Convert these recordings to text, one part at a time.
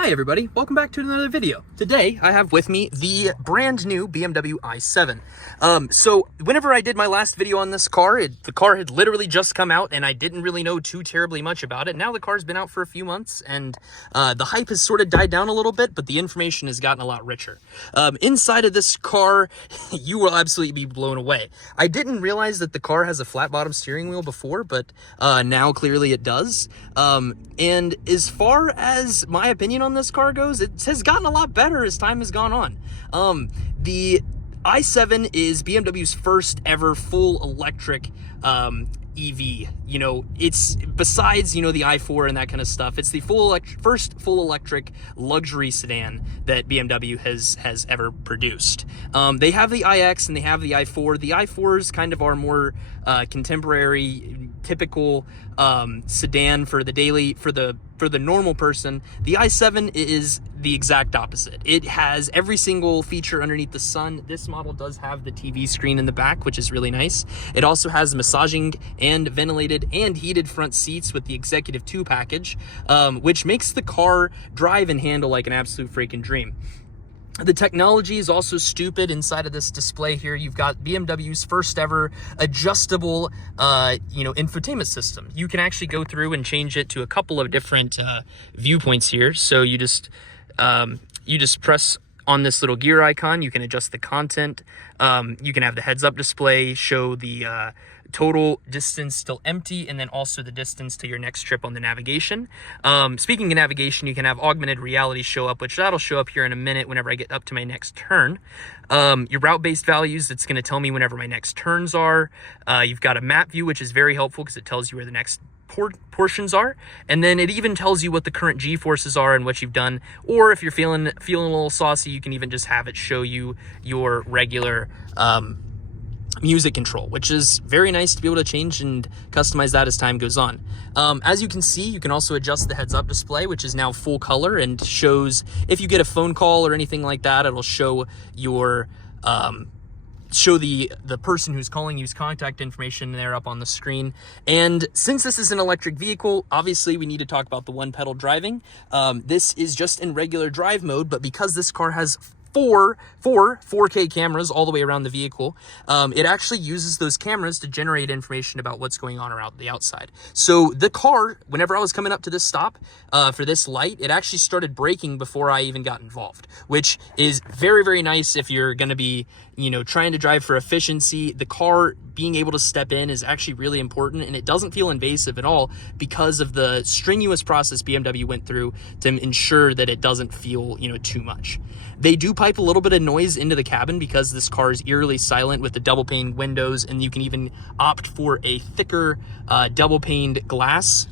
Hi everybody, welcome back to another video. Today I have with me the brand new BMW i7. So whenever I did my last video on this car, the car had literally just come out and I didn't really know too terribly much about it. Now the car's been out for a few months and the hype has sort of died down a little bit, but the information has gotten a lot richer. Inside of this car, you will absolutely be blown away. I didn't realize that the car has a flat bottom steering wheel before, but now clearly it does. And as far as my opinion on this car goes, it has gotten a lot better as time has gone on. The i7 is BMW's first ever full electric EV. You know, it's besides, you know, the i4 and that kind of stuff, it's the first full electric luxury sedan that BMW has ever produced. They have the iX and they have the i4. The i4s kind of are more contemporary, typical sedan for the daily, for the normal person. The i7 is the exact opposite. It has every single feature underneath the sun. This model does have the TV screen in the back, which is really nice. It also has massaging and ventilated and heated front seats with the Executive 2 package, which makes the car drive and handle like an absolute freaking dream. The technology is also stupid. Inside of this display here, you've got BMW's first ever adjustable, infotainment system. You can actually go through and change it to a couple of different viewpoints here. So you just press on this little gear icon. You can adjust the content. You can have the heads-up display, show the total distance still empty, and then also the distance to your next trip on the navigation. Speaking of navigation, you can have augmented reality show up, which that'll show up here in a minute whenever I get up to my next turn. Your route-based values, it's going to tell me whenever my next turns are. You've got a map view, which is very helpful because it tells you where the next portions are, and then it even tells you what the current G-forces are and what you've done. Or if you're feeling a little saucy, you can even just have it show you your regular music control, which is very nice to be able to change and customize that as time goes on. As you can see, you can also adjust the heads-up display, which is now full color and shows if you get a phone call or anything like that, it'll show your show the person who's calling you's contact information there up on the screen. And since this is an electric vehicle, obviously we need to talk about the one pedal driving. This is just in regular drive mode, but because this car has four 4K cameras all the way around the vehicle, it actually uses those cameras to generate information about what's going on around the outside. So the car, whenever I was coming up to this stop for this light, it actually started braking before I even got involved, which is very, very nice if you're going to be, you know, trying to drive for efficiency. The car being able to step in is actually really important, and it doesn't feel invasive at all because of the strenuous process BMW went through to ensure that it doesn't feel, you know, too much. They do pipe a little bit of noise into the cabin because this car is eerily silent with the double pane windows, and you can even opt for a thicker double paned glass.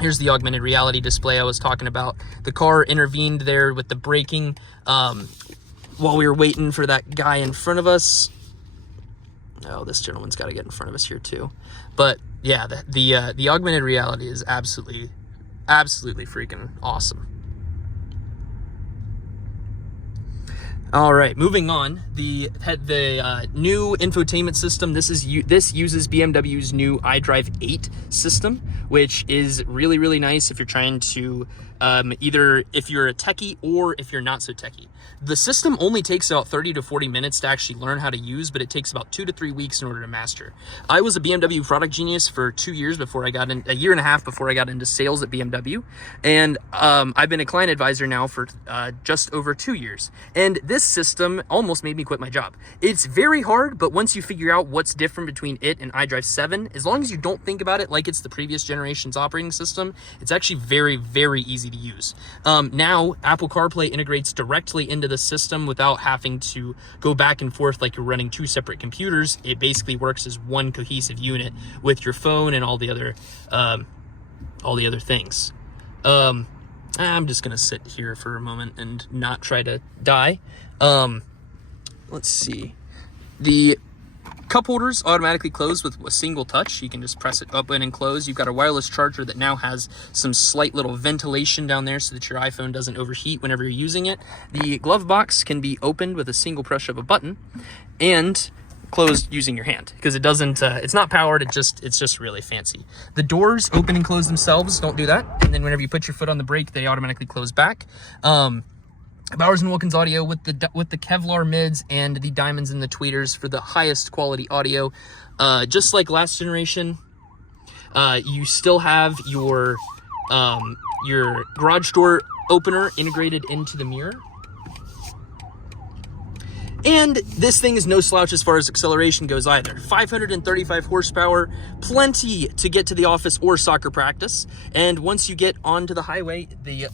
Here's the augmented reality display I was talking about. The car intervened there with the braking while we were waiting for that guy in front of us. Oh, this gentleman's got to get in front of us here too. But yeah, the augmented reality is absolutely freaking awesome. All right, moving on. The new infotainment system. This uses BMW's new iDrive 8 system, which is really, really nice if you're trying to either if you're a techie or if you're not so techie. The system only takes about 30 to 40 minutes to actually learn how to use, but it takes about 2 to 3 weeks in order to master. I was a BMW product genius for 2 years before I got in, a year and a half before I got into sales at BMW. And I've been a client advisor now for just over 2 years. And this system almost made me quit my job. It's very hard, but once you figure out what's different between it and iDrive 7, as long as you don't think about it like it's the previous generation's operating system, it's actually very, very easy to use. Now, Apple CarPlay integrates directly into the system without having to go back and forth like you're running two separate computers. It basically works as one cohesive unit with your phone and all the other things. I'm just gonna sit here for a moment and not try to die. Let's see. The cup holders automatically close with a single touch. You can just press it open and close. You've got a wireless charger that now has some slight little ventilation down there so that your iPhone doesn't overheat whenever you're using it. The glove box can be opened with a single push of a button, and closed using your hand because it doesn't, it's not powered. It's just really fancy. The doors open and close themselves. Don't do that. And then whenever you put your foot on the brake, they automatically close back. Bowers & Wilkins audio with the Kevlar mids and the diamonds and the tweeters for the highest quality audio. Just like last generation, you still have your garage door opener integrated into the mirror. And this thing is no slouch as far as acceleration goes either. 535 horsepower, plenty to get to the office or soccer practice. And once you get onto the highway, the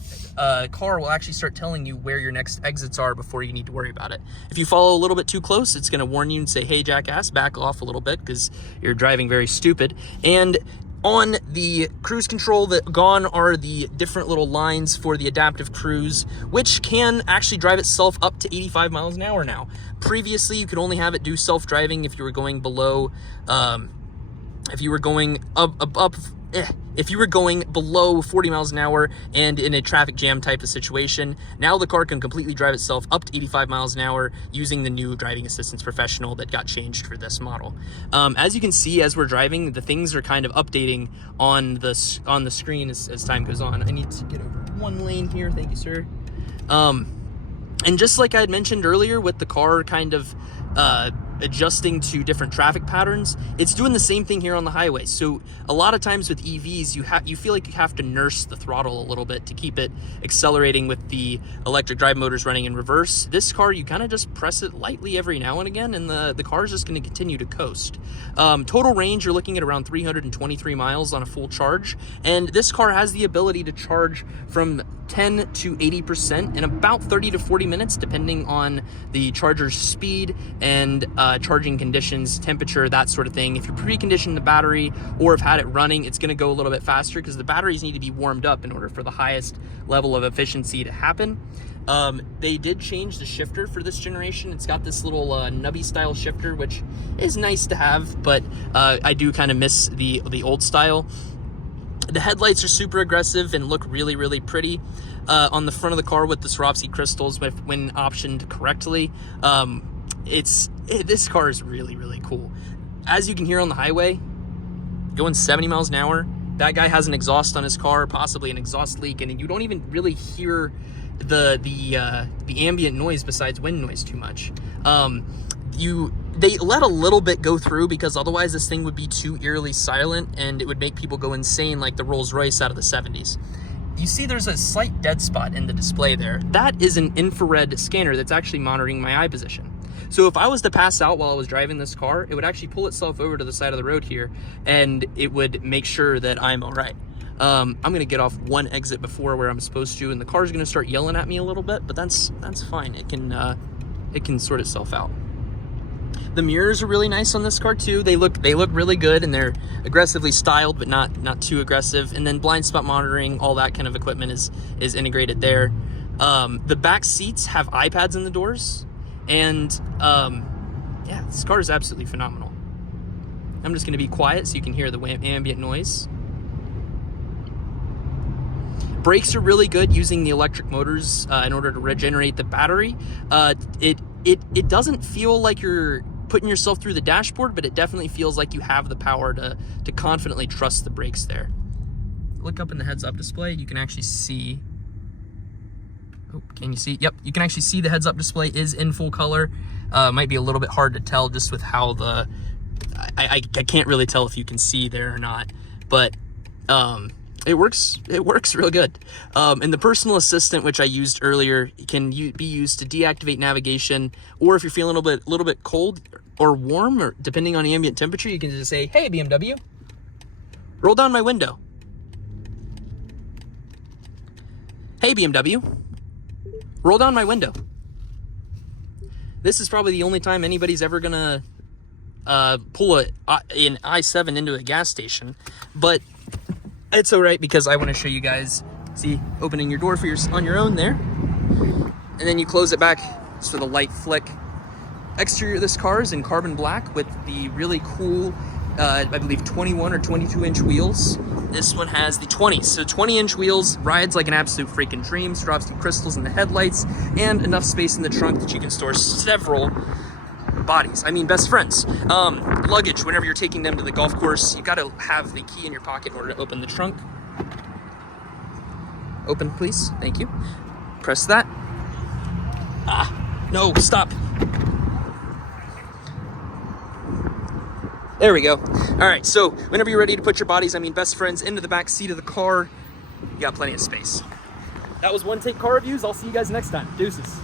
car will actually start telling you where your next exits are before you need to worry about it. If you follow a little bit too close, it's gonna warn you and say, hey, jackass, back off a little bit because you're driving very stupid. And on the cruise control, gone are the different little lines for the adaptive cruise, which can actually drive itself up to 85 miles an hour now. Previously, you could only have it do self-driving if you were going below, if you were going if you were going below 40 miles an hour and in a traffic jam type of situation. Now the car can completely drive itself up to 85 miles an hour using the new driving assistance professional that got changed for this model. As you can see, as we're driving, the things are kind of updating on the screen as time goes on. I need to get over one lane here. Thank you, sir. And just like I had mentioned earlier with the car kind of adjusting to different traffic patterns, it's doing the same thing here on the highway. So a lot of times with EVs, you feel like you have to nurse the throttle a little bit to keep it accelerating with the electric drive motors running in reverse. This car, you kind of just press it lightly every now and again, and the car is just going to continue to coast. Total range, you're looking at around 323 miles on a full charge, and this car has the ability to charge from 10 to 80% in about 30 to 40 minutes, depending on the charger's speed and charging conditions, temperature, that sort of thing. If you precondition the battery or have had it running, it's going to go a little bit faster because the batteries need to be warmed up in order for the highest level of efficiency to happen. They did change the shifter for this generation. It's got this little nubby style shifter, which is nice to have, but I do kind of miss the old style. The headlights are super aggressive and look really, really pretty on the front of the car with the Swarovski crystals when optioned correctly. This car is really, really cool. As you can hear on the highway, going 70 miles an hour, that guy has an exhaust on his car, possibly an exhaust leak, and you don't even really hear the ambient noise besides wind noise too much. They let a little bit go through because otherwise this thing would be too eerily silent and it would make people go insane like the Rolls-Royce out of the 70s. You see there's a slight dead spot in the display there. That is an infrared scanner that's actually monitoring my eye position. So if I was to pass out while I was driving this car, it would actually pull itself over to the side of the road here and it would make sure that I'm all right. I'm gonna get off one exit before where I'm supposed to, and the car's gonna start yelling at me a little bit, but that's fine. It can sort itself out. The mirrors are really nice on this car too. They look really good, and they're aggressively styled, but not too aggressive. And then blind spot monitoring, all that kind of equipment is integrated there. The back seats have iPads in the doors, and yeah, this car is absolutely phenomenal. I'm just going to be quiet so you can hear the ambient noise. Brakes are really good using the electric motors in order to regenerate the battery. It doesn't feel like you're putting yourself through the dashboard, but it definitely feels like you have the power to confidently trust the brakes there. Look up in the heads-up display, you can actually see, oh, can you see? Yep, you can actually see the heads-up display is in full color. Might be a little bit hard to tell just with how I can't really tell if you can see there or not, but it works real good. And the personal assistant, which I used earlier, can be used to deactivate navigation, or if you're feeling a little bit cold or warm, or depending on the ambient temperature, you can just say, hey BMW, roll down my window. Hey BMW, roll down my window. This is probably the only time anybody's ever gonna pull an i7 into a gas station, but it's all right because I want to show you guys. See, opening your door on your own there, and then you close it back so the light flick. Exterior of this car is in carbon black with the really cool, I believe 21 or 22 inch wheels. This one has the 20s, so 20-inch wheels, rides like an absolute freaking dream. Swarovski crystals in the headlights, and enough space in the trunk that you can store several bodies, I mean best friends. Luggage, whenever you're taking them to the golf course, you gotta have the key in your pocket in order to open the trunk. Open, please. Thank you. Press that. No, stop. There we go. All right, so whenever you're ready to put your bodies, I mean best friends, into the back seat of the car, you got plenty of space. That was One Take Car Reviews. I'll see you guys next time. Deuces.